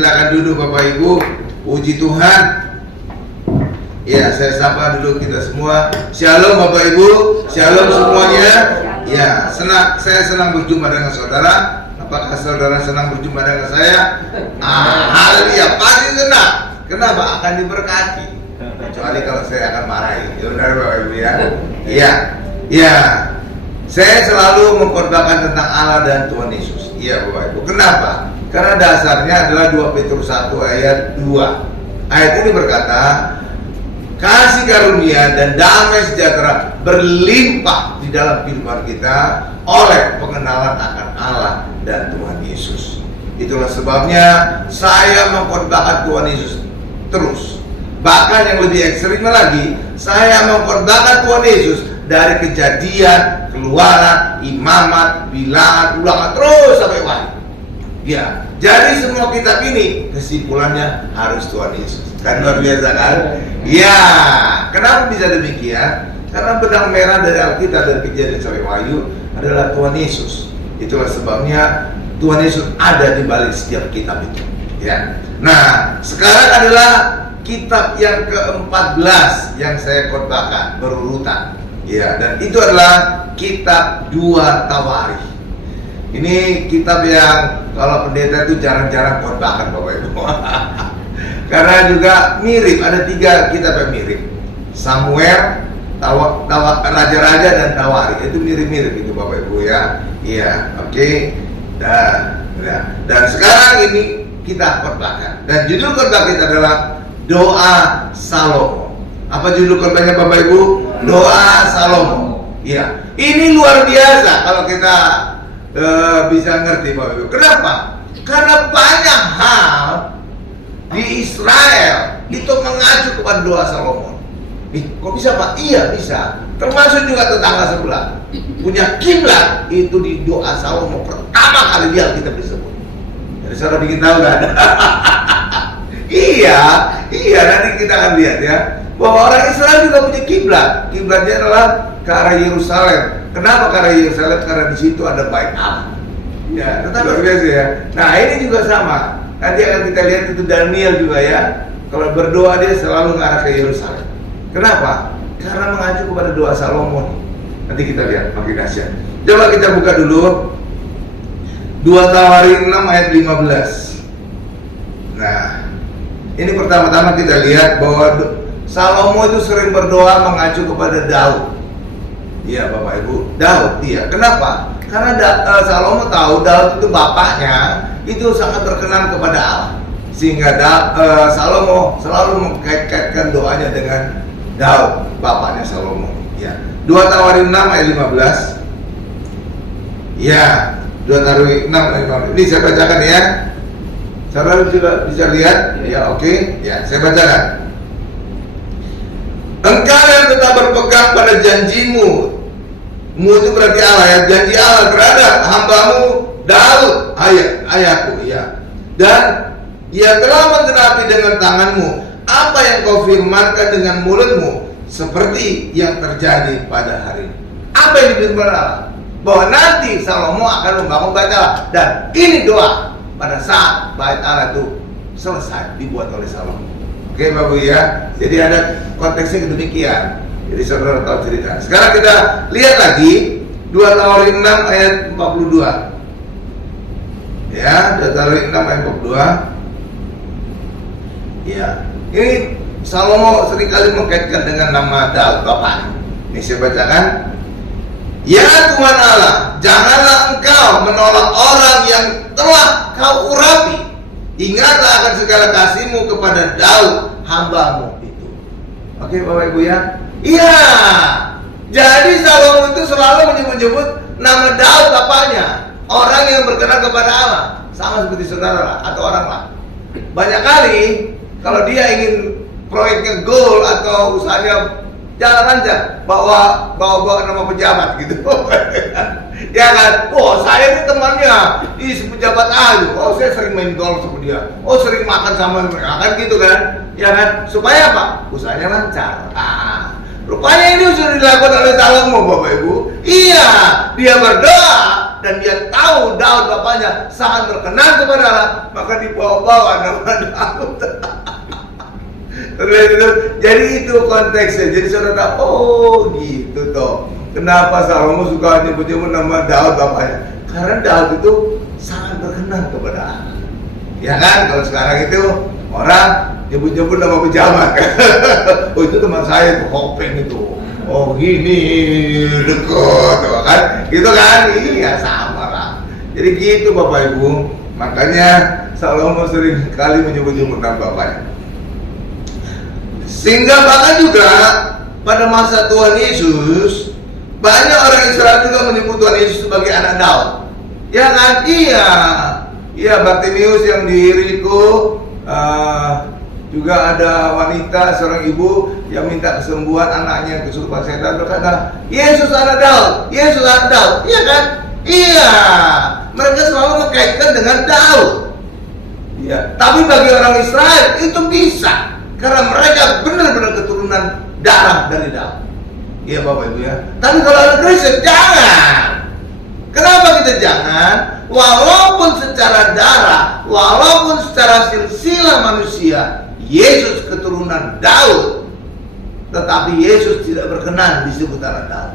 silakan duduk Bapak Ibu. Puji Tuhan. Ya, saya sapa dulu kita semua. Shalom Bapak Ibu, shalom semuanya. Ya, saya senang berjumpa dengan saudara. Apakah saudara senang berjumpa dengan saya? Haleluya, pasti senang. Kenapa? Akan diberkati. Kecuali kalau saya akan marahi. Ya benar Bapak Ibu ya. Iya. Iya. Saya selalu mengkhotbahkan tentang Allah dan Tuhan Yesus. Iya Bapak Ibu. Kenapa? Karena dasarnya adalah 2 Petrus 1 ayat 2. Ayat ini berkata, kasih karunia dan damai sejahtera berlimpah di dalam kehidupan kita oleh pengenalan akan Allah dan Tuhan Yesus. Itulah sebabnya saya mengkhotbahkan Tuhan Yesus terus. Bahkan yang lebih ekstrimnya lagi, saya mengkhotbahkan Tuhan Yesus dari Kejadian, Keluaran, Imamat, Bilangan, Ulangan terus sampai Wahyu. Ya, jadi semua kitab ini kesimpulannya harus Tuhan Yesus. Kan luar biasa kan? Ya, kenapa bisa demikian? Karena benang merah dari Alkitab dari Kejadian sampai Wahyu adalah Tuhan Yesus. Itulah sebabnya Tuhan Yesus ada di balik setiap kitab itu. Ya. Nah, sekarang adalah kitab yang ke-14 yang saya khotbahkan berurutan. Ya, dan itu adalah kitab 2 Tawarikh. Ini kitab yang kalau pendeta itu jarang-jarang khotbahkan Bapak Ibu. Karena juga mirip, ada 3 kitab yang mirip. Samuel, Raja-Raja dan Tawarikh. Itu mirip-mirip itu Bapak Ibu ya. Iya, oke. Dan sekarang ini kita khotbahkan. Dan judul khotbah kita adalah Doa Salomo. Apa judul khotbahnya Bapak Ibu? Doa Salomo. Iya. Ini luar biasa kalau kita bisa ngerti Bapak Ibu. Kenapa? Karena banyak hal di Israel itu mengacu kepada doa Salomo. Kok bisa Pak? Iya bisa. Termasuk juga tetangga sebelah. Punya kiblat itu di doa Salomo pertama kali dia kita disebut. Jadi saudara bikin tahu kan? Iya, nanti kita akan lihat ya. Bahwa orang Israel juga punya kiblat. Kiblatnya adalah ke arah Yerusalem. Kenapa ke arah Yerusalem? Karena di situ ada bait Allah. Ya, tetap luar biasa ya. Nah, ini juga sama. Nanti akan kita lihat itu Daniel juga ya. Kalau berdoa dia selalu ke arah ke Yerusalem. Kenapa? Karena mengacu kepada doa Salomo. Nanti kita lihat makin dahsyat. Coba kita buka dulu 2 Tawarikh 6 ayat 15. Nah, ini pertama-tama kita lihat bahwa Salomo itu sering berdoa mengacu kepada Daud. Iya Bapak Ibu, Daud. Iya. Kenapa? Karena Salomo tahu Daud itu bapaknya itu sangat berkenan kepada Allah, sehingga Salomo selalu mengkait-kaitkan doanya dengan Daud, bapaknya Salomo. Ya. 2 Tawarikh 6 ayat 15. Ya, 2 Tawarikh 6 ayat 15. Ini saya bacakan ya. Saudara bisa lihat? Ya, oke. Ya, saya bacakan. Engkau yang tetap berpegang pada janjimu. Mu itu berarti Allah ya, janji Allah terhadap hambamu Daud, ayahku ya. Dan ia telah menggenapi dengan tanganmu apa yang kau firmankan dengan mulutmu, seperti yang terjadi pada hari ini. Apa yang difirmankan Allah? Bahwa nanti Salomo akan membangun bait Allah, dan ini doa pada saat bait Allah itu selesai dibuat oleh Salomo. Oke Bapak Ibu ya. Jadi ada konteksnya demikian. Jadi saudara tahu cerita. Sekarang kita lihat lagi 2 Tawarikh 6 ayat 42. Ya, 2 Tawarikh 6 ayat 42. Ya. Ini Salomo seringkali mengkaitkan dengan nama Daud bapaknya. Ini saya bacakan. Ya Tuhan Allah, janganlah engkau menolak orang yang telah kau urapi. Ingatlah akan segala kasihmu kepada Daud hambamu itu. Oke Bapak Ibu ya. Iya. Jadi Salomo itu selalu menyebut nama Daud bapaknya, orang yang berkenan kepada Allah, sama seperti saudara lah, atau orang lah. Banyak kali kalau dia ingin proyeknya goal atau usahanya jalan lancar, bawa nama pejabat gitu. Ya kan? Oh saya ini temannya, ini pejabat A. Oh saya sering main golf sama dia. Oh sering makan sama mereka, kan gitu kan? Ya kan? Supaya apa? Usahanya lancar. Rupanya ini sudah dilakukan oleh Salomo Bapak Ibu. Iya, dia berdoa dan dia tahu Daud bapaknya sangat berkenan kepada Allah, maka dibawa-bawa nama Daud. Jadi itu konteksnya. Jadi saudara, oh gitu toh. Kenapa Salomo suka nyebut-nyebut nama Daud bapaknya? Karena Daud itu sangat berkenan kepada Allah. Ya kan, kalau sekarang itu orang nyebut-nyebut nama pejabat. Oh itu teman saya tuh, Hopeng itu. Oh gini, dekat, kan? Gitu kan? Iya sama lah. Jadi gitu Bapak Ibu. Makanya Salomo sering kali menyebut-nyebut nama bapaknya. Sehingga bahkan juga pada masa Tuhan Yesus, banyak orang Israel juga menyebut Tuhan Yesus sebagai anak Daud. Ya kan? Iya, Bartimeus yang di Yeriko, juga ada wanita, seorang ibu yang minta kesembuhan anaknya yang kesurupan setan, berkata, Yesus anak Daud, Yesus anak Daud. Iya kan? Iya. Mereka selalu mengkaitkan dengan Daud. Iya. Tapi bagi orang Israel itu bisa, karena mereka benar-benar keturunan darah dari Daud. Iya Bapak Ibu ya. Tapi kalau orang Kristen jangan. Kenapa kita jangan? Walaupun secara darah, walaupun secara silsilah manusia, Yesus keturunan Daud, tetapi Yesus tidak berkenan disebut anak Daud.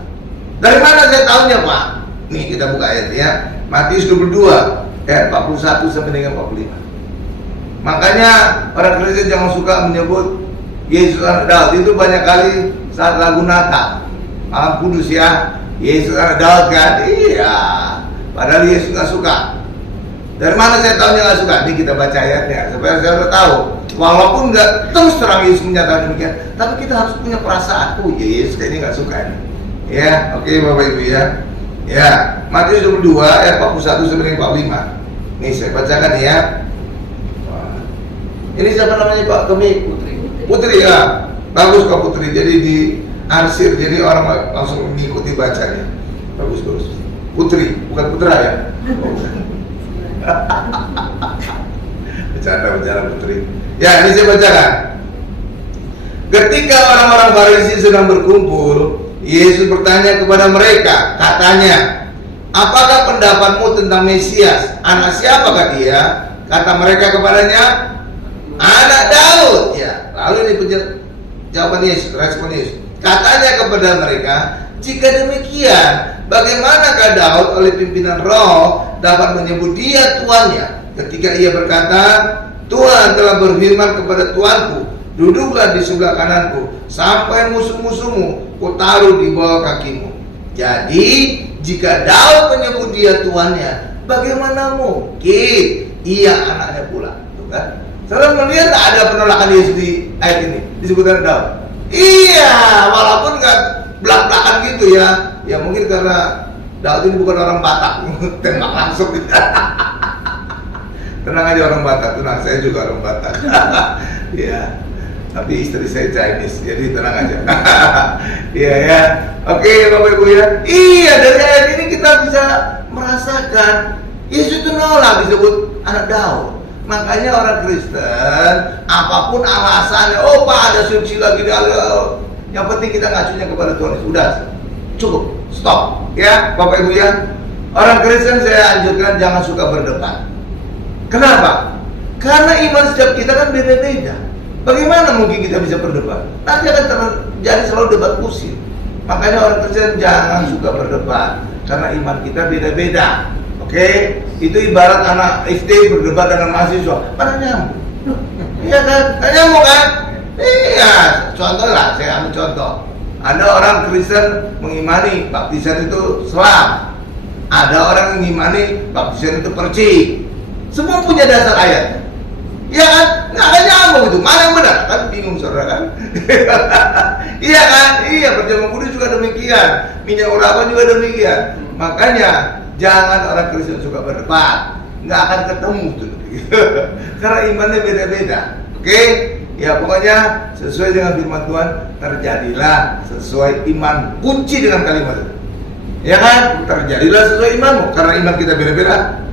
Dari mana saya tahunya Pak? Nih kita buka ayat ya. Matius 22 ayat 41 sampai dengan 45. Makanya orang Kristen jangan suka menyebut Yesus anak Daud. Itu banyak kali saat lagu Natal, Malam Kudus ya. Yesus anak Daud kan? Iya. Padahal Yesus nggak suka. Dari mana saya tahu dia nggak suka? Ini kita baca ayatnya supaya saya tahu. Walaupun nggak terus terang Yesus menyatakan demikian, tapi kita harus punya perasaan. Oh Yesus kayaknya nggak suka ini. Ya, oke Bapak Ibu ya. Ya, Matius 22 ayat 41 sampai 45. Nih saya bacakan ya. Ini siapa namanya Pak Kemi? Putri ya. Bagus Kak Putri. Jadi di arsir, jadi orang langsung mengikuti bacanya. Bagus. Putri, bukan putra ya? Bercanda Putri. Ya, ini saya bacakan. Ketika orang-orang Farisi sedang berkumpul, Yesus bertanya kepada mereka, katanya, apakah pendapatmu tentang Mesias? Anak siapakah dia? Kata mereka kepadanya, anak Daud. Ya, lalu ini jawaban Yesus, respon Yesus. Katanya kepada mereka, jika demikian, bagaimanakah Daud oleh pimpinan roh dapat menyebut dia tuannya? Ketika ia berkata, Tuhan telah berfirman kepada Tuanku, duduklah di sebelah kananku, sampai musuh-musuhmu kutaruh di bawah kakimu. Jadi, jika Daud menyebut dia tuannya, bagaimana mungkin ia anaknya pula? Tuh kan? Saudara melihat ada penolakan Yesus di ayat ini, disebutkan Daud. Iya, walaupun nggak belak-belakan gitu ya. Ya mungkin karena Daud ini bukan orang Batak, tembak langsung. Tenang aja orang Batak, tenang, saya juga orang Batak. Ya, tapi istri saya Chinese, jadi tenang aja. Iya ya, oke Bapak Ibu ya. Iya, dari ayat ini kita bisa merasakan Yesus itu nolak disebut anak Daud. Makanya orang Kristen, apapun alasannya, oh Pak ada silsilah gini, yang penting kita ngacunya kepada Tuhan. Udah, cukup, stop, ya Bapak Ibu ya. Orang Kristen saya anjurkan jangan suka berdebat. Kenapa? Karena iman setiap kita kan beda-beda. Bagaimana mungkin kita bisa berdebat? Nanti akan terjadi selalu debat kusir. Makanya orang Kristen jangan suka berdebat, karena iman kita beda-beda. Oke, itu ibarat anak SD berdebat dengan mahasiswa, mana nyambung? Iya kan? Nggak nyambung kan? Iya, contoh lah, saya ambil contoh. Ada orang Kristen mengimani baptisan itu selam. Ada orang mengimani baptisan itu percik. Semua punya dasar ayat. Iya kan? Nggak ada nyambung itu. Mana yang benar? Kan bingung saudara kan? Iya kan? Iya, perjamuan kudus juga demikian. Minyak urapan juga demikian. Makanya jangan orang Kristen suka berdebat, nggak akan ketemu tuh. Karena imannya beda-beda. Oke? Ya pokoknya sesuai dengan firman Tuhan, terjadilah sesuai iman. Kunci dengan kalimat itu. Ya kan? Terjadilah sesuai imanmu. Karena iman kita beda-beda.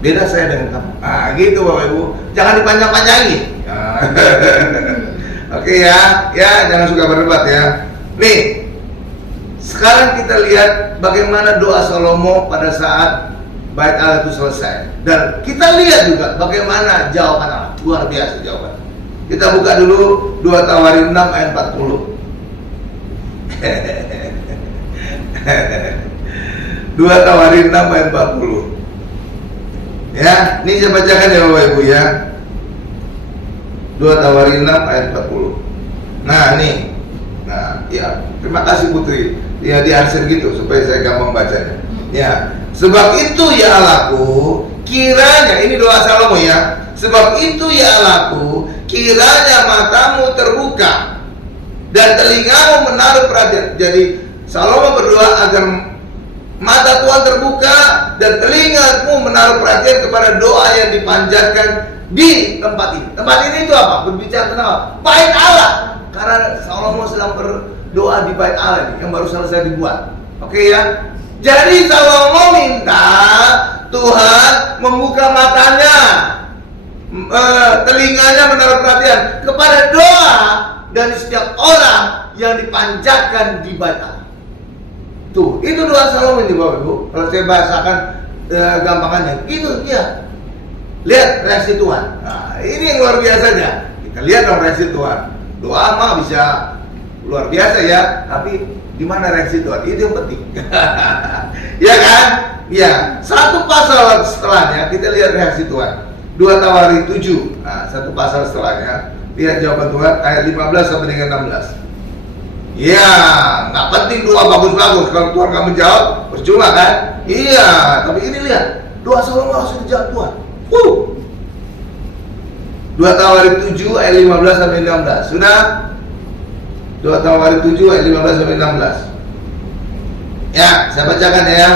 Beda saya dengan kamu. Ah gitu Bapak Ibu. Jangan dipanjang-panjangin. Oke ya. Ya jangan suka berdebat ya. Nih, sekarang kita lihat bagaimana doa Salomo pada saat bait Allah itu selesai. Dan kita lihat juga bagaimana jawaban Allah. Luar biasa jawaban. Kita buka dulu 2 Tawarin 6 ayat 40. 2 Tawarin 6 ayat 40. Ya, ini saya bacakan ya Bapak Ibu ya. 2 Tawarin 6 ayat 40. Nah, ini. Nah, ya, terima kasih Putri. Ya, diarsir gitu supaya saya gampang bacanya. Ya, sebab itu ya Allahku, kiranya, ini doa Salomo ya. Sebab itu ya Allahku, kiranya matamu terbuka dan telingamu menaruh perhatian. Jadi Salomo berdoa agar mata Tuhan terbuka dan telingamu menaruh perhatian kepada doa yang dipanjatkan di tempat ini. Tempat ini itu apa? Berbicara tentang apa? Bait Allah. Karena Salomo sedang berdoa di bait Allah ini yang baru selesai dibuat. Oke ya. Jadi Salomo minta Tuhan membuka matanya, telinganya menaruh perhatian kepada doa dari setiap orang yang dipanjatkan di bait Allah. Tuh, itu doa Salomo ini Bapak Ibu. Kalau saya bahasakan gampangannya, itu ya. Lihat reaksi Tuhan. Nah, ini yang luar biasanya. Kita lihat dong reaksi Tuhan. Doa mah bisa luar biasa ya, tapi di mana reaksi Tuhan? Itu yang penting. Ya kan? Ya. Satu pasal setelahnya kita lihat reaksi Tuhan. 2 Tawarin 7. Nah, satu pasal setelahnya lihat jawaban Tuhan ayat 15 sampai dengan 16. Ya, nggak penting doa bagus-bagus. Kalau Tuhan nggak menjawab, percuma kan? Iya, tapi ini lihat, doa Salomo langsung dijawab Tuhan. 2 Tawarin 7 ayat 15 sampai 16. Sudah? 2 Tawarin 7 ayat 15 sampai 16. Ya, saya bacakan ya.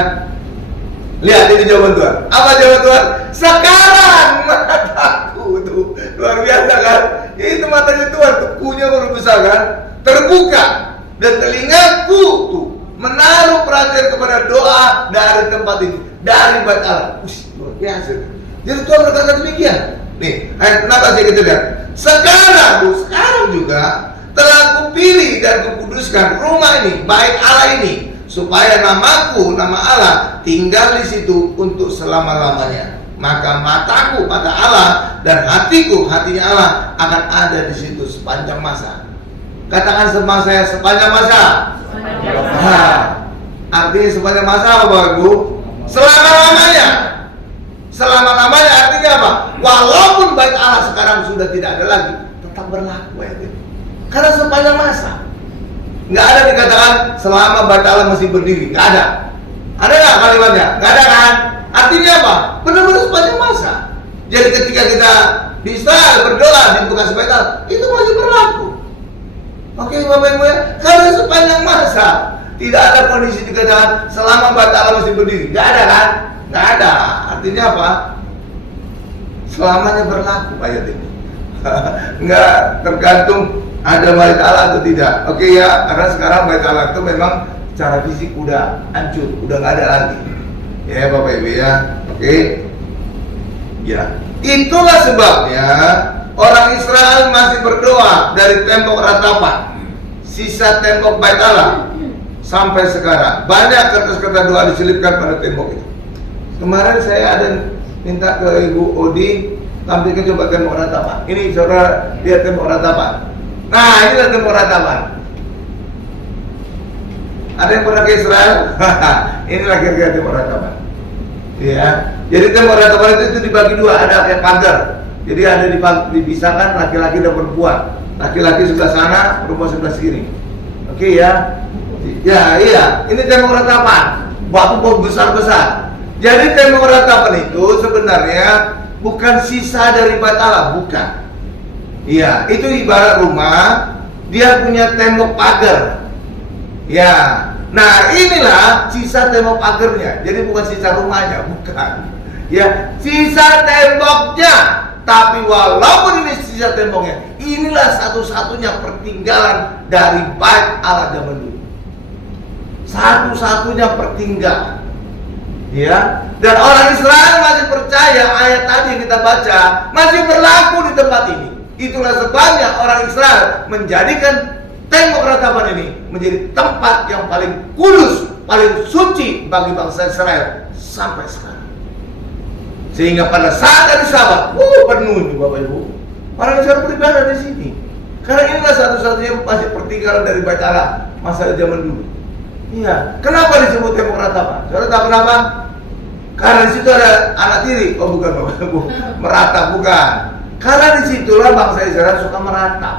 Lihat ini jawaban Tuhan. Apa jawaban Tuhan? Sekarang mataku tuh luar biasa kan? Itu matanya Tuhan, tuh kunya baru besar kan? Terbuka dan telingaku tuh menaruh perhatian kepada doa dari tempat ini, dari bait Allah. Luar biasa. Jadi Tuhan berkata demikian. Nih, ayat 16 kita lihat. Sekarang juga telah kupilih dan kukuduskan rumah ini, bait Allah ini, supaya namaku, nama Allah, tinggal di situ untuk selama-lamanya. Maka mataku pada Allah dan hatiku, hatinya Allah, akan ada di situ sepanjang masa. Katakan sama saya, sepanjang masa. Nah, artinya sepanjang masa apa Bapak Ibu? Selama-lamanya. Selama-lamanya artinya apa? Walaupun bait Allah sekarang sudah tidak ada lagi, tetap berlaku ya. Karena sepanjang masa. Nggak ada dikatakan selama bait Allah masih berdiri, nggak ada. Ada nggak kalimatnya? Nggak ada kan? Artinya apa? Benar-benar sepanjang masa. Jadi ketika kita di Israel berdoa di bekas bait Allah, itu masih berlaku. Oke Bapak Ibu ya, karena sepanjang masa tidak ada kondisi dikatakan selama bait Allah masih berdiri, nggak ada kan? Nggak ada. Artinya apa? Selamanya berlaku ayat ini. Nggak tergantung ada bait Allah atau tidak. Oke ya, karena sekarang bait Allah itu memang secara fisik udah hancur, udah nggak ada lagi. Ya Bapak Ibu ya, oke. Ya, itulah sebabnya orang Israel masih berdoa dari tembok ratapan, sisa tembok bait Allah sampai sekarang. Banyak kertas-kertas doa diselipkan pada tembok itu. Kemarin saya ada minta ke Ibu Odi tampilkan coba tembok ratapan. Ini saudara lihat tembok ratapan. Nah, ini adalah tembok ratapan. Ada yang pernah ke Israel? Inilah kira-kira tembok ratapan. Ya, jadi tembok ratapan itu dibagi dua, ada kayak pagar. Jadi ada dipisahkan laki-laki dan perempuan. Laki-laki sebelah sana, perempuan sebelah sini. Oke ya. Ya, iya. Ini tembok ratapan. Batu besar-besar. Jadi tembok ratapan itu sebenarnya bukan sisa dari bait Allah, bukan. Iya, itu ibarat rumah, dia punya tembok pagar. Ya. Nah, inilah sisa tembok pagarnya. Jadi bukan sisa rumahnya, bukan. Ya, sisa temboknya. Tapi walaupun ini sisa temboknya, inilah satu-satunya pertinggalan dari bait Allah zaman dulu. Satu-satunya pertinggalan. Ya, dan orang Israel masih percaya ayat tadi yang kita baca masih berlaku di tempat ini. Itulah sebabnya orang Israel menjadikan tembok ratapan ini menjadi tempat yang paling kudus, paling suci bagi bangsa Israel sampai sekarang. Sehingga pada saat hari Sabat, penuh nih Bapak Ibu. Orang Israel beribadah di sini. Karena inilah satu-satunya masih pertinggalan dari Bait Allah masa zaman dulu. Iya. Kenapa disebut tembok ratapan? Saudara tahu kenapa? Karena di situ ada anak tiri. Oh bukan Bapak Ibu, meratap bukan. Karena disitulah bangsa Israel suka meratap,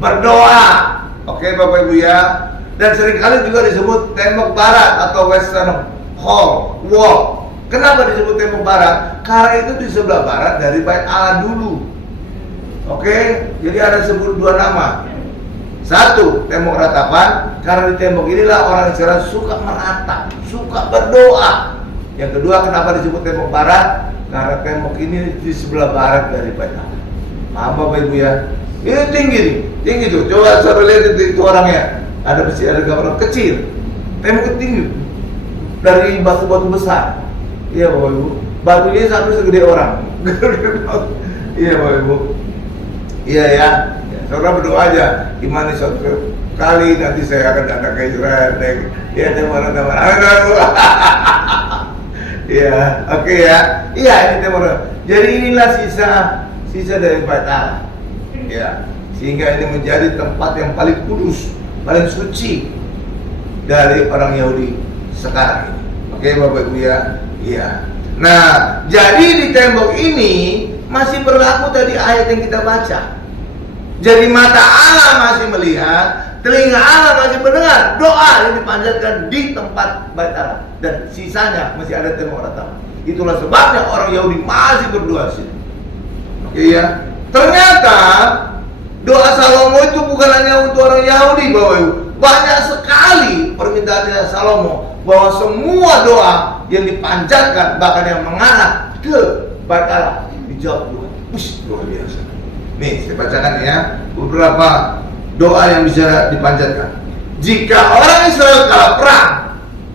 berdoa. Oke Bapak Ibu ya. Dan seringkali juga disebut tembok barat atau western wall. Kenapa disebut tembok barat? Karena itu di sebelah barat dari Bait Allah dulu. Oke, jadi ada sebut dua nama. Satu, tembok ratapan, karena di tembok inilah orang Israel suka meratap, suka berdoa. Yang kedua, kenapa disebut tembok barat? Karena tembok ini di sebelah barat dari Bait Allah. Paham Bapak Ibu ya? Ini tinggi nih, tinggi tuh. Coba saudara lihat itu orangnya. Ada gambar kecil, tembok tinggi dari batu-batu besar. Iya Bapak Ibu, batunya sampai segede orang. Iya Bapak Ibu. Iya ya, saudara berdoa aja. Gimana suatu kali nanti saya akan datang ke Israel. Iya, teman-teman. Iya, oke ya. Iya, ini teman-teman. Jadi inilah sisa dari Bait Allah. Ya, sehingga ini menjadi tempat yang paling kudus, paling suci dari orang Yahudi sekarang. Oke Bapak Ibu ya. Iya. Nah, jadi di tembok ini masih berlaku tadi ayat yang kita baca. Jadi mata Allah masih melihat, telinga Allah masih mendengar doa yang dipanjatkan di tempat Bait Allah, dan sisanya masih ada tembok ratapan. Itulah sebabnya orang Yahudi masih berdoa sini. Oke ya. Ternyata doa Salomo itu bukan hanya untuk orang Yahudi Bapak Ibu. Banyak sekali permintaannya Salomo bahwa semua doa yang dipanjatkan bahkan yang mengarah ke Bait Allah dijawab Tuhan. Luar biasa. Nih saya bacakan ya beberapa doa yang bisa dipanjatkan. Jika orang Israel kalah perang,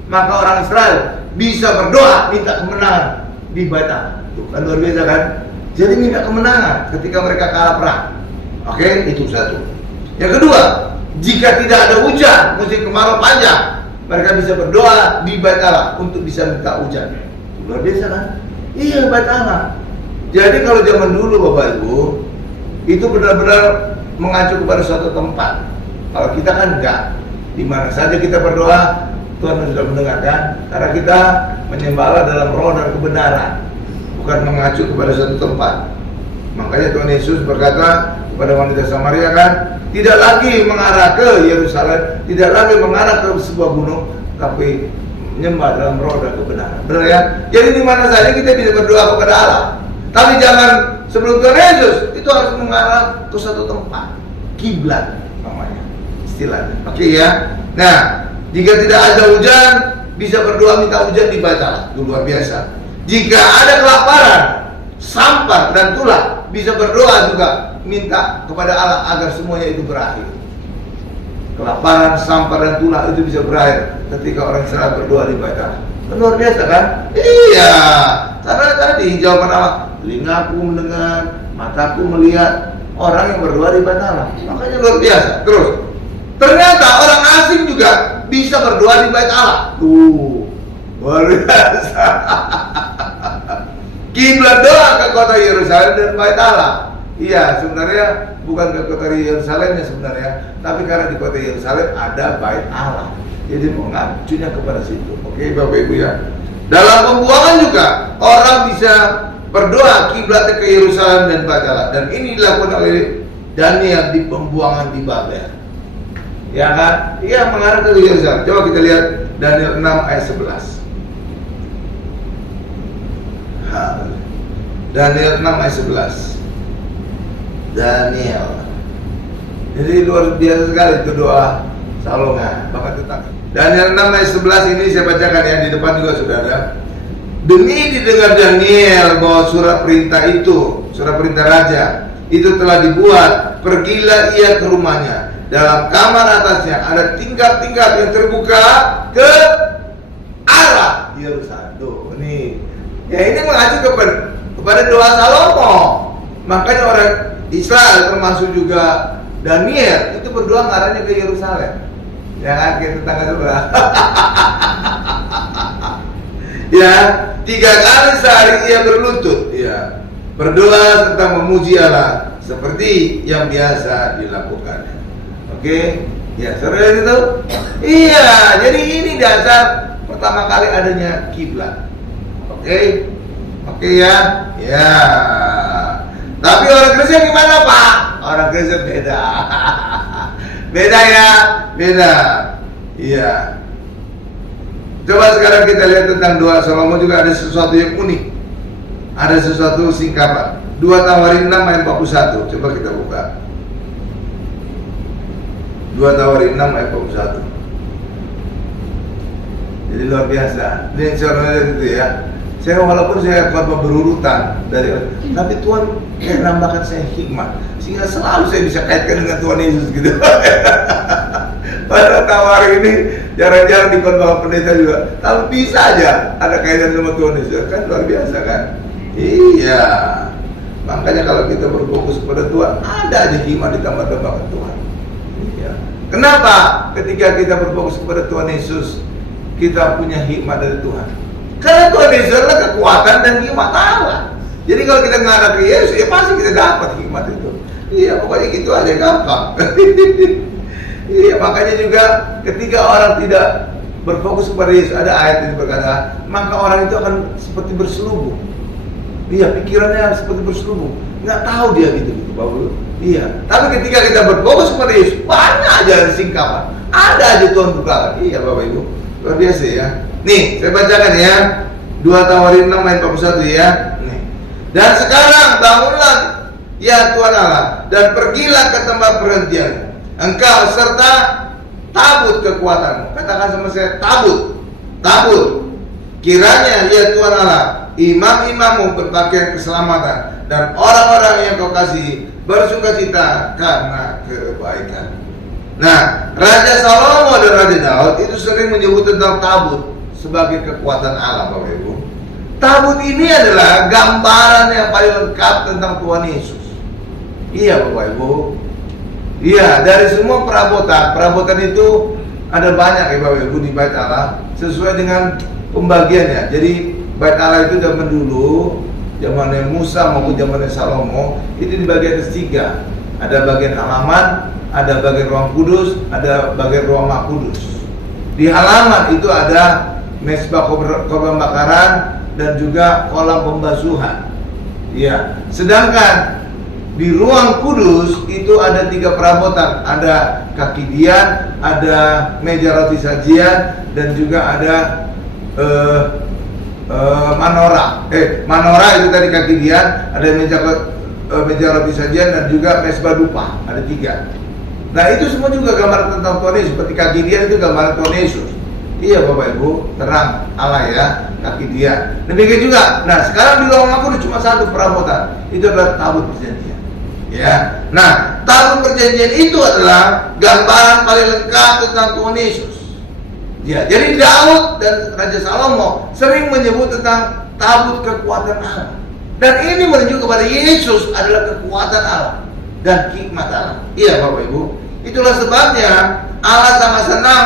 maka orang Israel bisa berdoa minta kemenangan di Bait Allah. Tuh kan luar biasa kan? Jadi minta kemenangan ketika mereka kalah perang. Oke, itu satu. Yang kedua, jika tidak ada hujan, musim kemarau panjang, mereka bisa berdoa di Bait Allah untuk bisa minta hujan. Luar biasa kan? Iya, Bait Allah. Jadi kalau zaman dulu Bapak Ibu, itu benar-benar mengacu kepada suatu tempat. Kalau kita kan enggak. Di mana saja kita berdoa, Tuhan sudah mendengarkan. Karena kita menyembah Allah dalam roh dan kebenaran, bukan mengacu kepada suatu tempat. Makanya Tuhan Yesus berkata kepada wanita Samaria kan, tidak lagi mengarah ke Yerusalem, tidak lagi mengarah ke sebuah gunung, tapi menyembah dalam roh dan kebenaran. Benar ya? Jadi di mana saja kita bisa berdoa kepada Allah. Tapi jangan sebelum Tuhan Yesus, itu harus mengarah ke suatu tempat, kiblat namanya istilahnya. Oke ya. Nah, jika tidak ada hujan, bisa berdoa minta hujan di Bait Allah. Itu luar biasa. Jika ada kelaparan, sampar dan tulah, bisa berdoa juga minta kepada Allah agar semuanya itu berakhir. Kelaparan, sampar dan tulah itu bisa berakhir ketika orang Israel berdoa di Bait Allah. Luar biasa kan? Iya. Karena tadi jawaban Allah, telingaku mendengar, mataku melihat orang yang berdoa di Bait Allah. Makanya luar biasa. Terus, ternyata orang asing juga bisa berdoa di Bait Allah. Tuh, luar biasa. Kiblat doa ke kota Yerusalem dan Bait Allah. Iya, sebenarnya bukan ke kota Yerusalemnya sebenarnya, tapi karena di kota Yerusalem ada Bait Allah. Jadi mengacunya kepada situ. Oke Bapak Ibu ya. Dalam pembuangan juga orang bisa berdoa kiblatnya ke Yerusalem dan Bait Allah. Dan ini dilakukan oleh Daniel di pembuangan di Babel. Ya kan? Iya, mengarah ke Yerusalem. Coba kita lihat Daniel 6 ayat 11. Daniel 6 ayat 11. Daniel. Jadi luar biasa sekali itu doa Salomo. Bahkan tentang Daniel 6 ayat 11 ini saya bacakan ya, di depan juga sudah ada. Demi didengar Daniel bahwa surat perintah itu, surat perintah raja itu telah dibuat, pergilah ia ke rumahnya. Dalam kamar atasnya ada tingkap-tingkap yang terbuka ke arah Yerusalem. Tuh, ini. Ya ini mengacu kepada doa Salomo. Makanya orang Israel termasuk juga Daniel itu berdoa ngarahnya ke Yerusalem. Ya kan, ke tetangga sebelah. Ya, 3 kali sehari ia berlutut, ya, berdoa tentang memuji Allah seperti yang biasa dilakukannya. Oke, ya, saudara itu. Iya, jadi ini dasar pertama kali adanya kiblat. Oke, oke ya, ya. Tapi orang Kristen gimana Pak? Orang Kristen beda. Beda ya, beda. Iya. Coba sekarang kita lihat tentang doa Salomo, juga ada sesuatu yang unik. Ada sesuatu singkapan. 2 Tawarin 6 ayat 41. Coba kita buka. 2 Tawarin 6 ayat 41. Jadi luar biasa. Ini saudara itu ya. Saya walaupun saya khotbah berurutan dari, tapi Tuhan menambahkan saya hikmat sehingga selalu saya bisa kaitkan dengan Tuhan Yesus gitu. Pada tawar ini jarang-jarang di khotbah pendeta juga, tapi bisa aja ada kaitan sama Tuhan Yesus, kan luar biasa kan? Iya. Makanya kalau kita berfokus pada Tuhan, ada aja hikmat ditambah-tambahkan Tuhan. Iya. Kenapa? Ketika kita berfokus kepada Tuhan Yesus, kita punya hikmat dari Tuhan. Karena Tuhan Yesus adalah kekuatan dan hikmat Allah. Jadi kalau kita menghadap ke Yesus, ya pasti kita dapat hikmat itu. Iya, pokoknya gitu aja, gampang. Iya, makanya juga ketika orang tidak berfokus kepada Yesus, ada ayat yang berkata, maka orang itu akan seperti berselubung. Iya, pikirannya seperti berselubung. Nggak tahu dia gitu Bapak. Iya. Tapi ketika kita berfokus kepada Yesus, banyak aja singkapan. Ada aja Tuhan bukakan. Iya Bapak Ibu. Luar biasa ya. Nih, saya bacakan ya. 2 Tawarin 6 ayat 41 ya. Nih. Dan sekarang bangunlah ya Tuhan Allah, dan pergilah ke tempat perhentian engkau serta tabut kekuatanmu. Katakan sama saya, tabut. Tabut. Kiranya ya Tuhan Allah, imam-imammu berpakaian keselamatan, dan orang-orang yang kau kasih bersukacita karena kebaikan. Nah, Raja Salomo dan Raja Daud itu sering menyebut tentang tabut sebagai kekuatan Allah, Bapak Ibu. Tabut ini adalah gambaran yang paling lengkap tentang Tuhan Yesus. Iya Bapak Ibu. Iya, dari semua perabotan itu ada banyak ya Bapak Ibu di Bait Allah, sesuai dengan pembagiannya. Jadi Bait Allah itu zaman dulu, zamannya Musa maupun zamannya Salomo, itu dibagi atas 3. Ada bagian halaman, ada bagian ruang kudus, ada bagian ruang Maha Kudus. Di halaman itu ada mezbah korban bakaran dan juga kolam pembasuhan. Iya. Sedangkan di ruang kudus itu ada 3 perabotan, ada kaki dian, ada meja roti sajian, dan juga ada menorah. Menorah itu tadi kaki dian, ada meja roti sajian, dan juga mezbah dupa. Ada 3. Nah itu semua juga gambar tentang Tuhan Yesus. Seperti kaki dian itu gambar Tuhan Yesus. Iya Bapak Ibu, terang Allah ya, kaki dian. Demikian juga. Nah sekarang di ruang aku cuma 1 perabotan. Itu adalah tabut perjanjian. Ya. Nah tabut perjanjian itu adalah gambaran paling lengkap tentang Tuhan Yesus. Ya, jadi Daud dan Raja Salomo sering menyebut tentang tabut kekuatan Allah. Dan ini menunjuk kepada Yesus adalah kekuatan Allah dan hikmat Allah. Iya Bapak Ibu. Itulah sebabnya Allah sangat senang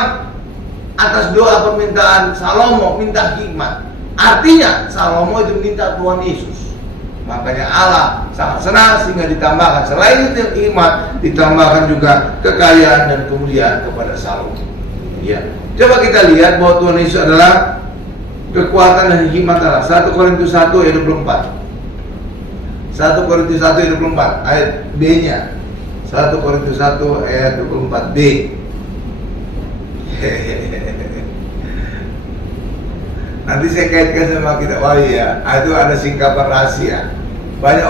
atas doa permintaan Salomo, minta hikmat. Artinya Salomo itu minta Tuhan Yesus. Makanya Allah sangat senang sehingga ditambahkan selain itu hikmat, ditambahkan juga kekayaan dan kemuliaan kepada Salomo. Ya. Coba kita lihat bahwa Tuhan Yesus adalah kekuatan dan hikmat Allah. 1 Korintus 1 ayat 24. 1 Korintus 1 ayat 24 ayat B-nya. 1 Korintus 1 ayat 24B. Nanti saya kaitkan sama kitab Wahyu ya. Itu ada singkapan rahasia. Banyak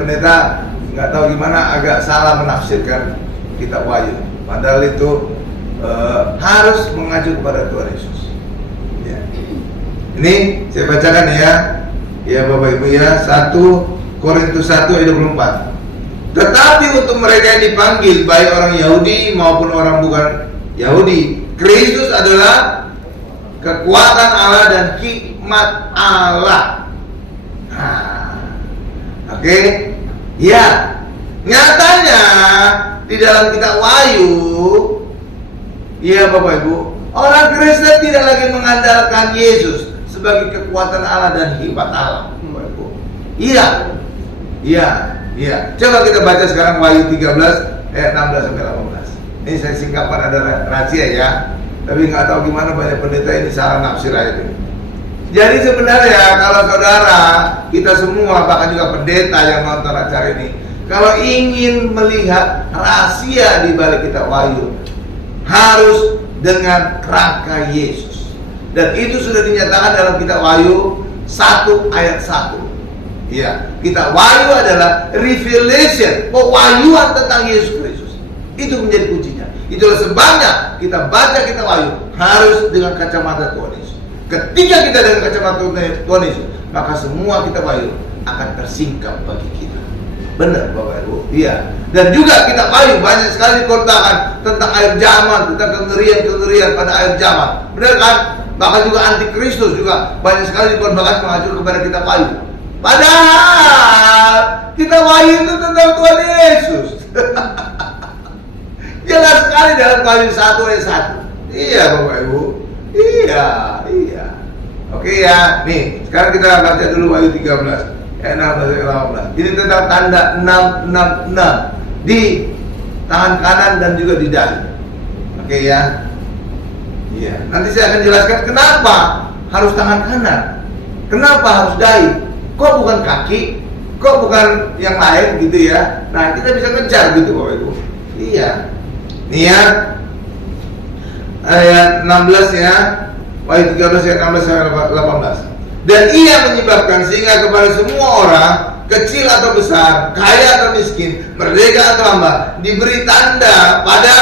pendeta nggak tahu gimana, agak salah menafsirkan kitab Wahyu. Padahal itu harus mengacu kepada Tuhan Yesus. Ya. Ini saya bacakan ya. Ya Bapak Ibu ya, 1 Korintus 1 ayat 24. Tetapi untuk mereka yang dipanggil, baik orang Yahudi maupun orang bukan Yahudi, Kristus adalah kekuatan Allah dan hikmat Allah. Oke. Ya. Nyatanya di dalam kitab Wahyu, ya Bapak Ibu, orang Kristen tidak lagi mengandalkan Yesus sebagai kekuatan Allah dan hikmat Allah. Iya. Coba kita baca sekarang Wahyu 13 ayat 16 sampai 18. Ini saya singkapkan, ada rahasia ya. Tapi nggak tahu gimana banyak pendeta ini salah nafsir ayat ini. Jadi sebenarnya kalau saudara, kita semua bahkan juga pendeta yang nonton acara ini, kalau ingin melihat rahasia di balik kitab Wahyu, harus dengan kerangka Yesus. Dan itu sudah dinyatakan dalam kitab Wahyu 1 ayat 1. Ya, kitab Wahyu adalah revelation, pewahyuan tentang Yesus Kristus. Itu menjadi kuncinya. Itulah sebabnya kita baca kitab Wahyu harus dengan kacamata Tuhan Yesus. Ketika kita dengan kacamata Tuhan Yesus, maka semua kitab Wahyu akan tersingkap bagi kita. Benar Bapak Ibu? Iya. Dan juga kitab Wahyu banyak sekali dikontakan tentang akhir zaman, tentang kengerian-kengerian pada akhir zaman. Benar kan? Bahkan juga antikristus juga banyak sekali dikontakan mengacu kepada kitab Wahyu. Padahal kitab Wahyu itu tentang Tuhan Yesus. Jelas sekali dalam Wahyu 1 ayat 1. Iya Bapak Ibu. Iya. Oke ya. Nih, sekarang kita baca dulu Wahyu 13 ayat 16 18. Ini tentang tanda 666 di tangan kanan dan juga di dahi. Oke ya. Iya. Nanti saya akan jelaskan kenapa harus tangan kanan. Kenapa harus dahi? Kok bukan kaki? Kok bukan yang lain gitu ya? Nah, kita bisa ngejar gitu Bapak Ibu. Iya. Nih ya. Ayat 16 ya. Wahyu 13 ayat 16 sampai 18. Dan ia menyebabkan sehingga kepada semua orang, kecil atau besar, kaya atau miskin, merdeka atau hamba, diberi tanda pada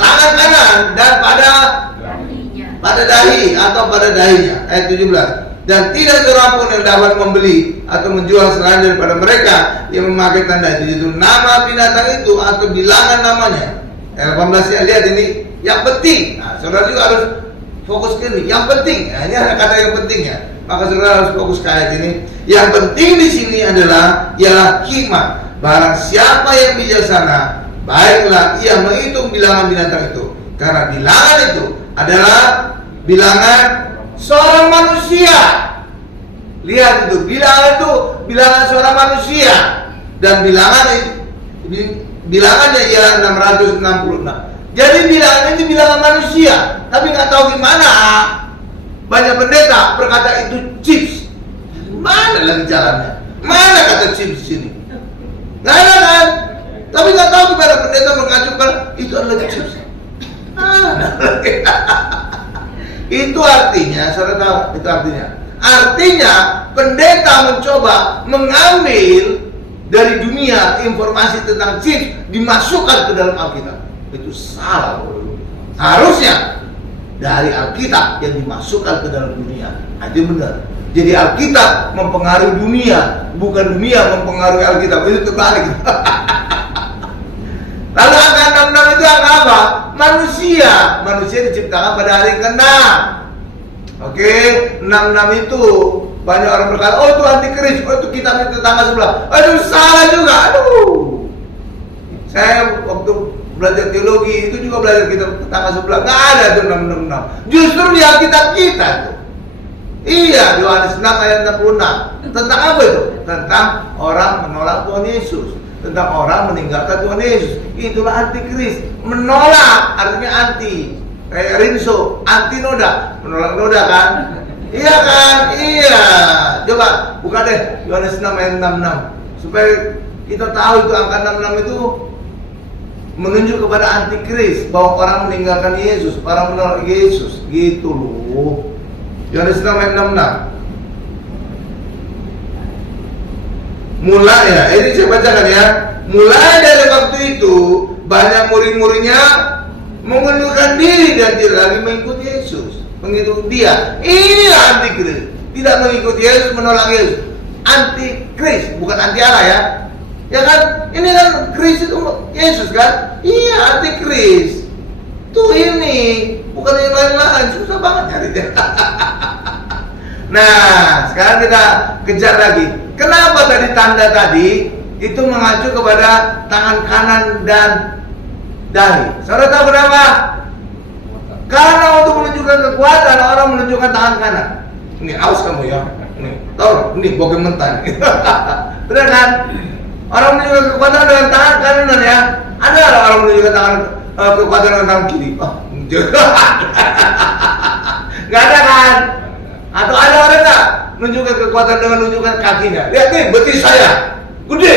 tangan kanan dan pada dahi atau pada dahinya. Ayat 17. Dan tidak seorang pun yang dapat membeli atau menjual selain daripada mereka yang memakai tanda itu, yaitu nama binatang itu atau bilangan namanya. Ayat 18 ya, lihat ini yang penting. Nah, saudara juga harus fokus ke ini. Yang penting, nah, ini ada kata yang penting ya. Maka saudara harus fokus ke ayat ini. Yang penting di sini adalah ialah hikmat. Barang siapa yang bijaksana, baiklah ia menghitung bilangan binatang itu, karena bilangan itu adalah bilangan seorang manusia. Lihat itu, bilangan seorang manusia. Dan bilangannya ialah 666. Jadi bilangan itu bilangan manusia, tapi nggak tahu gimana. Banyak pendeta berkata itu chips. Mana lagi jalannya? Mana kata chips di sini? Nggak ada kan? Tapi nggak tahu gimana pendeta mengajukan itu adalah chips. Itu artinya, saudara tahu itu artinya. Artinya pendeta mencoba mengambil dari dunia informasi tentang chips dimasukkan ke dalam Alkitab. Itu salah. Harusnya dari Alkitab yang dimasukkan ke dalam dunia. Itu benar. Jadi Alkitab mempengaruhi dunia, bukan dunia mempengaruhi Alkitab. Itu terbalik. Lalu angka 66 itu angka apa? Manusia. Manusia diciptakan pada hari ke-6. Oke, 66 itu banyak orang berkata, oh itu antikris, oh itu kitabnya tetangga sebelah. Aduh, salah juga. Aduh. Saya waktu belajar teologi itu juga belajar kitab tetangga sebelah. Nggak ada tuh 666. Justru di Alkitab kita tuh. Iya, Yohanes 6 ayat 66. Tentang apa itu? Tentang orang menolak Tuhan Yesus. Tentang orang meninggalkan Tuhan Yesus. Itulah antikris. Menolak artinya anti. Kayak rinso, anti noda. Menolak noda kan? Iya kan? Iya. Coba buka deh Yohanes 6 ayat 66. Supaya kita tahu itu angka 66 itu menunjuk kepada antikris, bahwa orang meninggalkan Yesus, orang menolak Yesus, gitu loh. Yohanes 6 ayat 66. Mulai ya, ini saya bacakan ya. Mulai dari waktu itu banyak murid-muridnya mengundurkan diri dan tidak lagi mengikuti Yesus, mengikuti dia. Inilah antikris, tidak mengikuti Yesus, menolak Yesus. Antikris, bukan anti Allah ya. Ya kan, ini kan Kris itu Yesus kan? Iya, antikris. Tuh ini, bukan yang lain-lain. Susah banget nyari dia. Nah, sekarang kita kejar lagi. Kenapa tadi tanda tadi itu mengacu kepada tangan kanan dan dahi? Saudara tahu kenapa? Karena untuk menunjukkan kekuatan, orang menunjukkan tangan kanan. Nih, awas kamu ya. Nih, tahu? Nih, bokeh mentah. Benar kan? Orang menunjukkan kekuatan dengan tangan kanan ya. Ada orang menunjukkan kekuatan dengan tangan kiri. Oh, nggak ada kan? Atau ada orang nggak menunjukkan kekuatan dengan menunjukkan kakinya? Lihat nih, betis saya gede.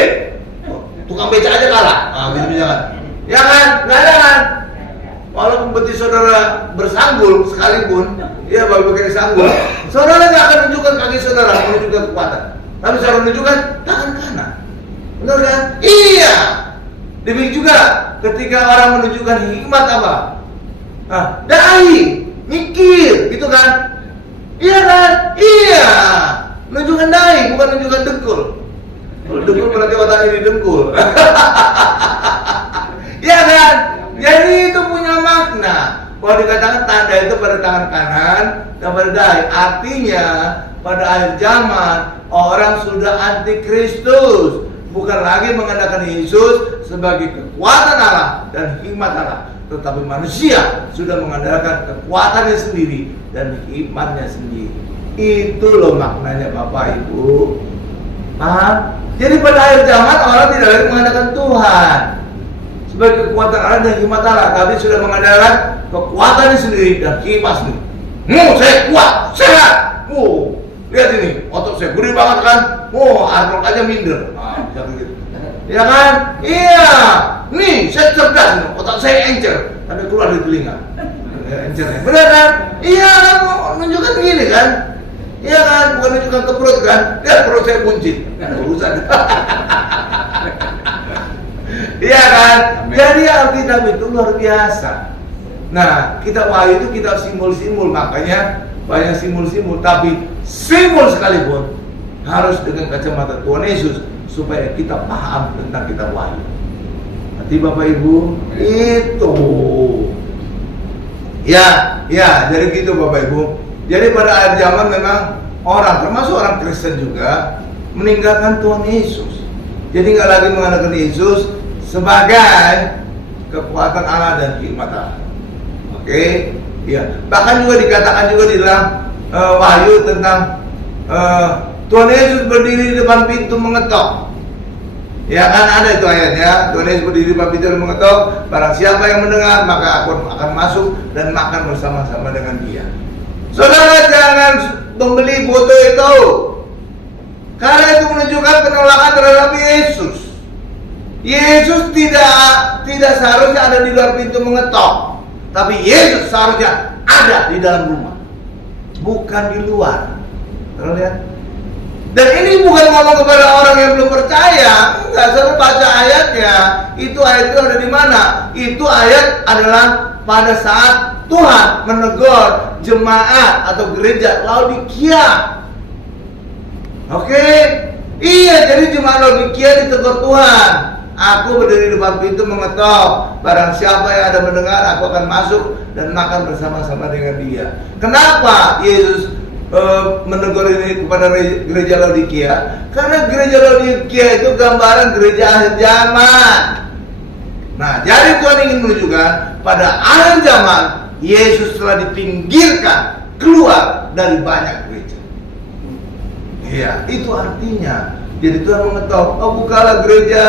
Tukang beca aja kalah. Gitu kan? Ya kan? Nggak ada kan? Walaupun betis saudara bersanggul sekalipun, ya baru pakai sanggul, saudara nggak akan menunjukkan kaki saudara menunjukkan kekuatan, tapi saudara menunjukkan tangan kanan. Benar kan? Iya. Demikian juga ketika orang menunjukkan hikmat apa? Dai, mikir, gitu kan? Iya kan? Iya. Menunjukkan dai, bukan menunjukkan dengkul. Kalau dengkul berarti otaknya di dengkul. Iya kan? Jadi itu punya makna. Kalau dikatakan tanda itu pada tangan kanan dan pada dai, artinya pada akhir zaman orang sudah anti Kristus, bukan lagi mengandalkan Yesus sebagai kekuatan Allah dan hikmat Allah, tetapi manusia sudah mengandalkan kekuatannya sendiri dan hikmatnya sendiri. Itu loh maknanya Bapak Ibu. Paham? Jadi pada akhir zaman orang tidak lagi mengandalkan Tuhan sebagai kekuatan Allah dan hikmat Allah, tapi sudah mengandalkan kekuatannya sendiri dan hikmat sendiri. Saya kuat, sehat. Lihat ini, otot saya gede banget kan. Arnold aja minder. Gitu. Ya kan? Iya. Nih, saya cerdas nih. Otak saya encer. Tapi keluar di telinga. Encernya. Benar kan? Iya kan? Menunjukkan begini kan? Iya kan? Bukan menunjukkan ke perut kan? Lihat perut saya buncit. Nggak ada urusan. Iya kan? Jadi Alkitab itu luar biasa. Nah, kitab Wahyu itu kitab simbol-simbol, makanya banyak simbol-simbol, tapi simbol sekalipun harus dengan kacamata Tuhan Yesus supaya kita paham tentang kitab Wahyu. Nanti Bapak Ibu, itu. Ya, jadi gitu Bapak Ibu. Jadi pada akhir zaman memang orang, termasuk orang Kristen juga, meninggalkan Tuhan Yesus. Jadi nggak lagi mengandalkan Yesus sebagai kekuatan Allah dan hikmat Allah. Oke, ya. Bahkan juga dikatakan juga di dalam Wahyu tentang Tuhan Yesus berdiri di depan pintu mengetok. Ya kan ada itu ayatnya. Tuhan Yesus berdiri di depan pintu mengetok. Barang siapa yang mendengar maka aku akan masuk dan makan bersama-sama dengan dia. Saudara jangan membeli foto itu, karena itu menunjukkan penolakan terhadap Yesus. Yesus tidak seharusnya ada di luar pintu mengetok, tapi Yesus seharusnya ada di dalam rumah, bukan di luar. Terus lihat. Dan ini bukan ngomong kepada orang yang belum percaya. Enggak, saya baca ayatnya. Itu ayat itu ada di mana? Itu ayat adalah pada saat Tuhan menegur jemaat atau gereja Laodikia. Oke? Iya, jadi jemaat Laodikia ditegur Tuhan. Aku berdiri di depan pintu mengetok. Barang siapa yang ada mendengar, aku akan masuk dan makan bersama-sama dengan dia. Kenapa Yesus menegur ini kepada gereja Laodikia? Karena gereja Laodikia itu gambaran gereja akhir zaman. Nah, jadi Tuhan ingin menunjukkan pada akhir zaman Yesus telah dipinggirkan keluar dari banyak gereja. Iya, itu artinya. Jadi Tuhan mengetok, bukalah gereja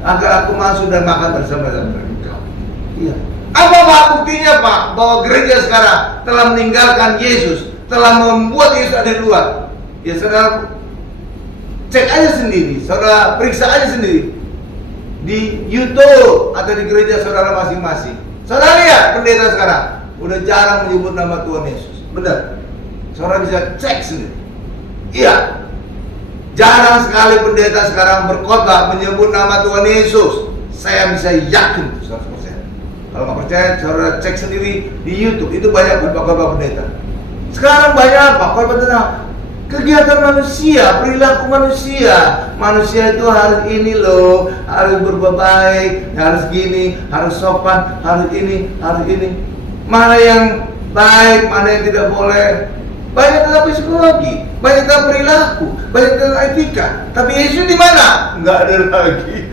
agar aku masuk dan makan bersama-sama dengan engkau. Iya. Apa buktinya Pak bahwa gereja sekarang telah meninggalkan Yesus, telah membuat Yesus ada di luar? Ya saudara cek aja sendiri, saudara periksa aja sendiri di YouTube atau di gereja saudara masing-masing. Saudara lihat pendeta sekarang udah jarang menyebut nama Tuhan Yesus. Benar? Saudara bisa cek sendiri. Iya. Jarang sekali pendeta sekarang berkhotbah menyebut nama Tuhan Yesus. Saya bisa yakin 100%. Kalau nggak percaya, saudara cek sendiri di YouTube. Itu banyak khotbah-khotbah pendeta. Sekarang banyak apa? Khotbah tentang kegiatan manusia, perilaku manusia. Manusia itu harus ini loh, harus berbuat baik, harus gini, harus sopan, harus ini, harus ini. Mana yang baik, mana yang tidak boleh. Banyak tentang psikologi, banyak tentang perilaku, banyak tentang etika. Tapi Yesus di mana? Nggak ada lagi.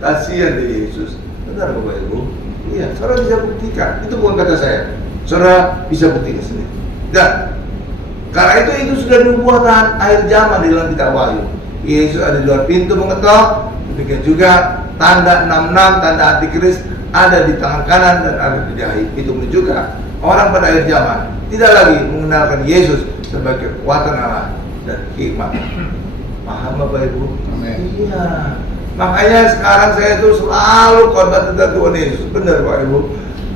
Kasihan deh Yesus. Benar Bapak Ibu? Iya, saudara bisa buktikan. Itu bukan kata saya. Saudara bisa buktikan sendiri. Dan Karena itu sudah nubuatan akhir zaman di dalam kitab Wahyu. Yesus ada di luar pintu mengetok. Demikian juga tanda 66, tanda antikris ada di tangan kanan dan ada di dahi. Itu menunjukkan orang pada akhir zaman tidak lagi mengenalkan Yesus sebagai kekuatan Allah dan hikmat. Paham Bapak Ibu? Iya. Makanya sekarang saya itu selalu khotbah tentang Tuhan Yesus. Benar Bapak Ibu.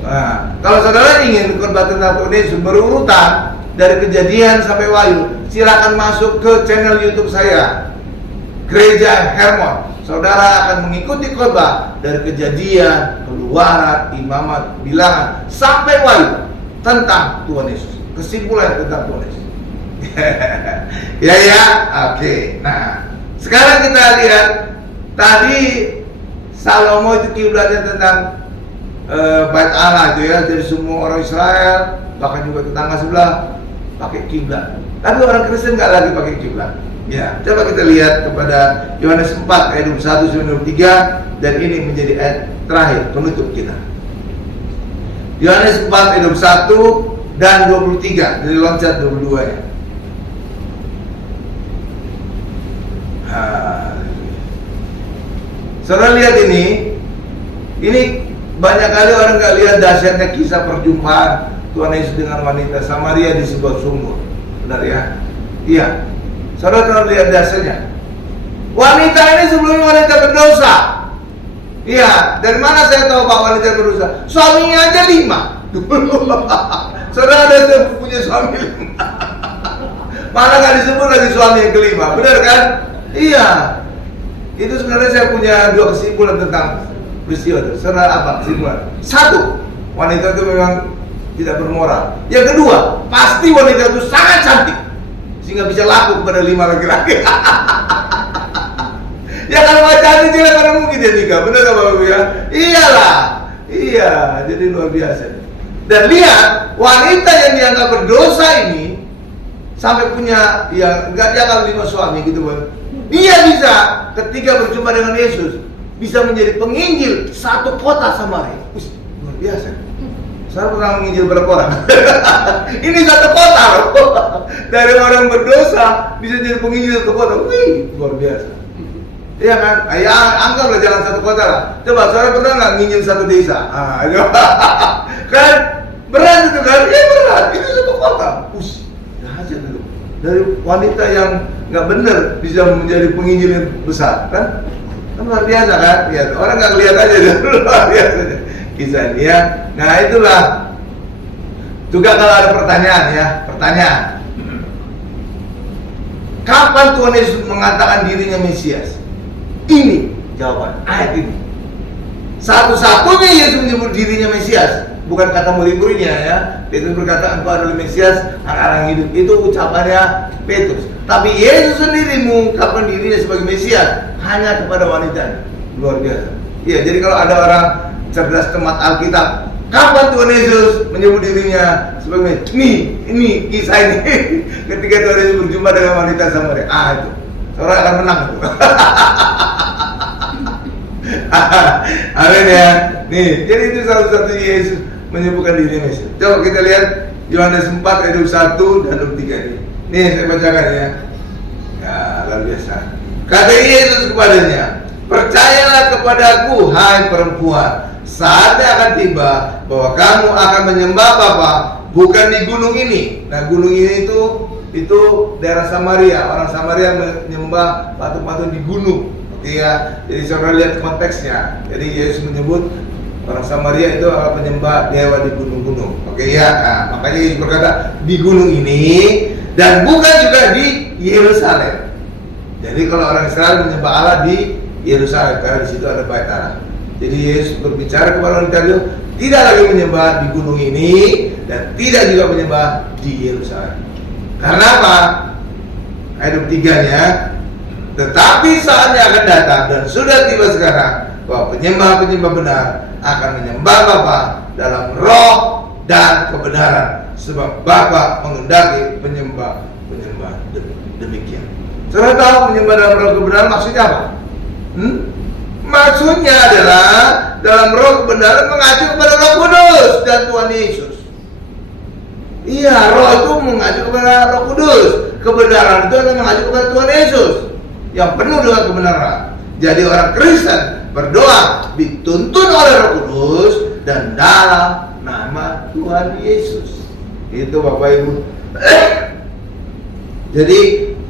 Nah, kalau saudara ingin khotbah tentang Tuhan Yesus berurutan dari Kejadian sampai Wahyu, silakan masuk ke channel YouTube saya, Gereja Hermon. Saudara akan mengikuti khotbah dari Kejadian, Keluaran, Imamat, Bilangan sampai Wahyu tentang Tuhan Yesus. Kesimpulan tentang Tuhan Yesus. ya, oke. Nah, sekarang kita lihat tadi Salomo itu kiblatnya tentang Bait Allah itu ya. Jadi semua orang Israel, bahkan juga tetangga sebelah pakai kiblat. Tapi orang Kristen nggak lagi pakai kiblat. Ya, coba kita lihat kepada Yohanes 4 ayat 21 sampai 23 dan ini menjadi ayat terakhir penutup kita. Yohanes 4 ayat 21 dan 23, dari loncat 22 ya. Saudara lihat ini banyak kali orang nggak lihat dahsyatnya kisah perjumpaan Tuhan Yesus dengan wanita Samaria di sebuah sumur. Benar ya? Iya. Saudara lihat dahsyatnya. Wanita ini sebelumnya wanita berdosa. Iya. Dari mana saya tahu Pak wanita berdosa? Suaminya aja 5. Saudara ada yang punya suami 5. Mana nggak disebut lagi suami yang kelima? Benar kan? Iya. Itu sebenarnya saya punya 2 kesimpulan tentang peristiwa itu. Saudara apa kesimpulan? 1, wanita itu memang tidak bermoral. Yang kedua, pasti wanita itu sangat cantik sehingga bisa laku kepada 5 laki-laki. Ya kalau nggak cantik tidak akan mungkin dia nikah. Benar nggak Bapak Ibu ya? Iyalah. Iya, jadi luar biasa. Dan lihat, wanita yang dianggap berdosa ini sampai punya ya nggak dianggap 5 suami gitu Bang. Dia bisa ketika berjumpa dengan Yesus bisa menjadi penginjil satu kota Samaria. Luar biasa. Saya pernah menginjil berapa orang? Ini satu kota loh. Dari orang berdosa bisa jadi penginjil satu kota. Wih, luar biasa. Iya kan? Ya anggaplah jangan satu kota lah. Coba saudara pernah nggak nginjil satu desa? Kan berat itu kan? Ya berat. Itu satu kota. Dahsyat itu. Dari wanita yang nggak benar bisa menjadi penginjil yang besar, kan luar biasa kan? Ya, orang nggak lihat aja, luar biasa kisah ini ya. Nah itulah juga kalau ada pertanyaan ya, kapan Tuhan Yesus mengatakan dirinya Mesias? Ini jawaban ayat ini. Satu-satunya Yesus menyebut dirinya Mesias, bukan kata murid-muridnya ya. Petrus berkata engkau adalah Mesias, anak hidup. Itu ucapannya Petrus. Tapi Yesus sendiri mengungkapkan dirinya sebagai Mesias hanya kepada wanita. Luar biasa. Iya, jadi kalau ada orang cerdas temat Alkitab, kapan Tuhan Yesus menyebut dirinya sebagai Mesias? Ini kisah ini. Ketika Tuhan Yesus berjumpa dengan wanita Samaria. Itu. Saudara akan menang itu. Amin ya. Nih, jadi itu satu-satunya Yesus menyebutkan diri Mesias. Coba kita lihat Yohanes 4 ayat 21 dan 23 ini. Nih saya bacakan ya. Ya luar biasa. Kata Yesus kepadanya, percayalah kepadaku hai perempuan, saatnya akan tiba bahwa kamu akan menyembah Bapa bukan di gunung ini. Nah gunung ini itu daerah Samaria. Orang Samaria menyembah patung-patung di gunung. Oke ya. Jadi saudara lihat konteksnya. Jadi Yesus menyebut orang Samaria itu penyembah dewa di gunung-gunung. Oke ya. Nah, makanya Yesus berkata di gunung ini dan bukan juga di Yerusalem. Jadi kalau orang Israel menyembah Allah di Yerusalem karena di situ ada Bait Allah. Jadi Yesus berbicara kepada wanita itu tidak lagi menyembah di gunung ini dan tidak juga menyembah di Yerusalem. Karena apa? Ayat 3-nya, tetapi saatnya akan datang dan sudah tiba sekarang bahwa penyembah-penyembah benar akan menyembah Bapa dalam roh dan kebenaran, sebab Bapa mengendaki penyembah demikian. Saudara tahu menyembah dalam roh kebenaran maksudnya apa? Maksudnya adalah dalam roh kebenaran mengacu kepada Roh Kudus dan Tuhan Yesus. Iya, roh itu mengacu kepada Roh Kudus. Kebenaran itu adalah mengacu kepada Tuhan Yesus yang penuh dengan kebenaran. Jadi orang Kristen berdoa dituntun oleh Roh Kudus dan dalam nama Tuhan Yesus. Itu Bapak Ibu. Jadi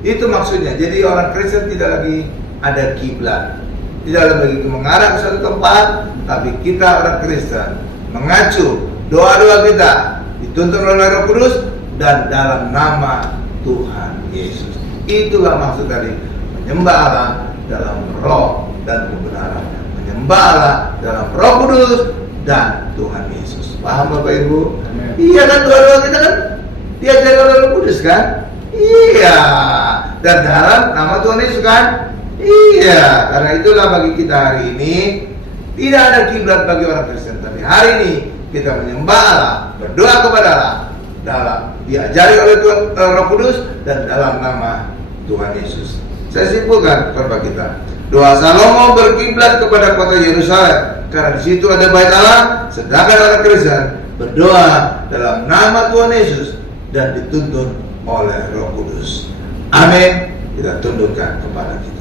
itu maksudnya. Jadi orang Kristen tidak lagi ada kiblat, tidak lagi mengarah ke satu tempat, tapi kita orang Kristen mengacu doa-doa kita dituntun oleh Roh Kudus dan dalam nama Tuhan Yesus. Itulah maksud dari menyembah Allah dalam roh dan kebenaran, menyembah Allah dalam Roh Kudus dan Tuhan Yesus. Paham Bapak Ibu? Amen. Iya kan, doa-doa kita kan diajari oleh Roh Kudus kan? Iya. Dan dalam nama Tuhan Yesus kan? Iya. Karena itulah bagi kita hari ini tidak ada kiblat bagi orang Kristen, tapi hari ini kita menyembah Allah, berdoa kepada Allah dalam diajari oleh Tuhan Roh Kudus dan dalam nama Tuhan Yesus. Saya simpulkan kepada kita, doa Salomo berkiblat kepada kota Yerusalem karena di situ ada bait Allah, sedangkan orang Kristen berdoa dalam nama Tuhan Yesus dan dituntun oleh Roh Kudus. Amin. Kita tundukkan kepada kita.